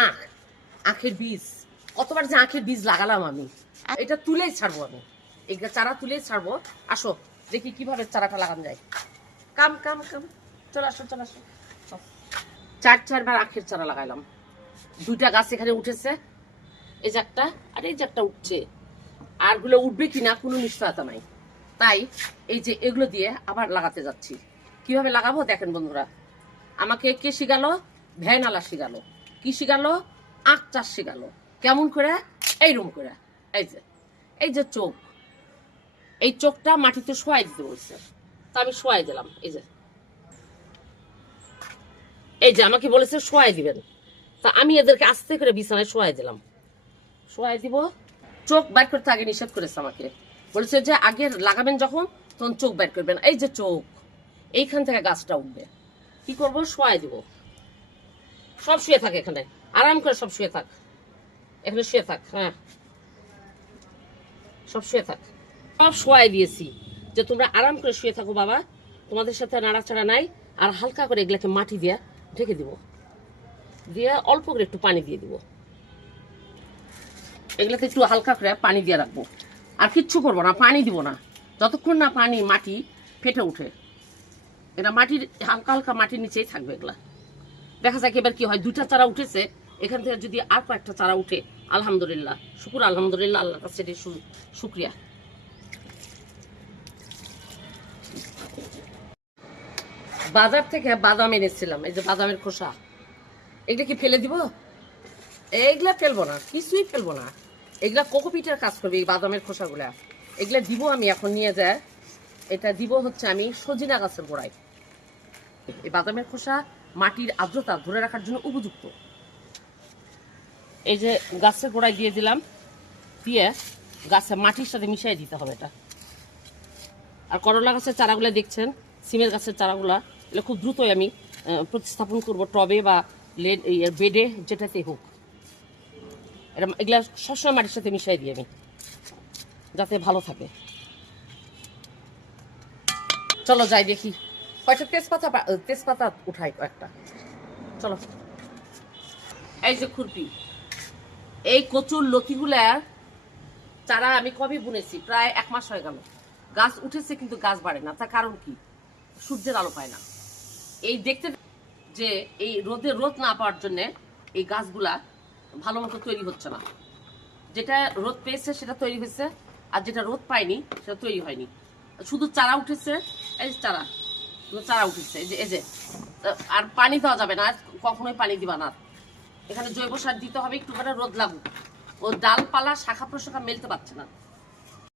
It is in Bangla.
আখ, আখের বীজ। কতবার যে আখের বীজ লাগালাম আমি। এটা তুলেই ছাড়বো আমি। এই চারা তুলেই ছাড়বো। আসো, দেখি কীভাবে চারাটা লাগানো যায়। কাম কাম কাম। চলে আসো চলে আসো। চার, চারবার আখের চারা লাগাইলাম। দুইটা গাছ এখানে উঠেছে। এই যে একটা, আর এই যে একটা উঠছে। আরগুলো উঠবে কিনা কোনো নিশ্চয়তা নাই। তাই এই যে এগুলো দিয়ে আবার লাগাতে যাচ্ছি। কীভাবে লাগাবো দেখেন বন্ধুরা। আমাকে কে শিখালো? ভ্যানালা শিখালো। কি শিখালো? আখ চাষ শিখালো। কেমন করে? এইরকম করে। এই যে এই যে চোখ। এই চোখটা মাটিতে শোয়াই দিতে বলছে। তা আমি শোয়াই দিলাম, এই যে। এই যে, আমাকে বলেছে শোয়াই দিবেন। তা আমি এদেরকে আস্তে করে বিছানায় শোয়াই দিলাম। শোয়াই দিব। চোখ বাইর করতে আগে নিষেধ করেছে আমাকে। বলেছে যে, আগে লাগাবেন যখন, তখন চোখ বাইর করবেন। এই যে চোখ, এইখান থেকে গাছটা উঠবে। কি করব? শোয়াই দিব। সব শুয়ে থাক এখানে। আরাম করে সব শুয়ে থাক। এখানে শুয়ে থাক হ্যাঁ। সব শুয়ে থাক। সব শোয়াই দিয়েছি যে তোমরা আরাম করে শুয়ে থাকো বাবা। তোমাদের সাথে নাড়াচাড়া নাই। আর হালকা করে এগুলাকে মাটি দিয়ে ঢেকে দিব। দিয়ে অল্প করে একটু পানি দিয়ে দিব। এগুলোতে একটু হালকা করে পানি দিয়ে রাখব। আর কিচ্ছু করব না, পানি দিব না। যতক্ষণ না পানি, মাটি ফেটে উঠে। এটা মাটির হালকা হালকা মাটির নিচেই থাকবে এগুলা। দেখা যাক এবার কি হয়। দুইটা চারা উঠেছে, এখান থেকে যদি আর কয়েকটা চারা উঠে, আলহামদুলিল্লাহ। শুকুর, আলহামদুলিল্লাহ আল্লাহ কাছে শুক্রিয়া। বাজার থেকে বাদাম এনেছিলাম, এই যে বাদামের খোসা। এগুলা কি ফেলে দিব? এইগুলা ফেলব না, কিছুই ফেলব না। এগুলা কোকোপিটার কাজ করবে এই বাদামের খোসাগুলা। এগুলা দিব আমি এখন নিয়ে যায়। এটা দিব হচ্ছে আমি সজিনা গাছের গোড়ায়। এই বাদামের খোসা মাটির আর্দ্রতা ধরে রাখার জন্য উপযুক্ত। এই যে গাছের গোড়ায় দিয়ে দিলাম, দিয়ে গাছে মাটির সাথে মিশিয়ে দিতে হবে এটা। আর করলা গাছের চারাগুলো দেখছেন, সিমের গাছের চারাগুলা, এগুলো খুব দ্রুতই আমি প্রতিস্থাপন করব টবে বা বেডে যেটাতে হোক। এটা এগুলা সবসময় মাটির সাথে মিশিয়ে দিই আমি, যাতে ভালো থাকে। চলো যাই দেখি। কয়টা তেজপাতা তেজপাতা উঠাই কয়েকটা? চলো। এই যে খুরপি, এই কচুর লতিগুলা চারা আমি কবে বুনেছি? প্রায় এক মাস হয়ে গেল। গাছ উঠেছে কিন্তু গাছ বাড়ে না। তার কারণ কি? সূর্যের আলো পায় না। এই দেখতে যে এই রোদে রোদ না পাওয়ার জন্য এই গাছগুলা ভালো মতো তৈরি হচ্ছে না। যেটা রোদ পেয়েছে সেটা তৈরি হয়েছে, আর যেটা রোদ পায়নি সেটা তৈরি হয়নি। শুধু চারা উঠেছে, এই চারা। চারা উঠেছে এই যে এই যে আর পানি দেওয়া যাবে না আর কখনোই পানি দিবা না। এখানে জৈব সার দিতে হবে একটু রোদ লাগুক। ও ডালপালা, শাখা প্রশাখা মেলতে পারছে না।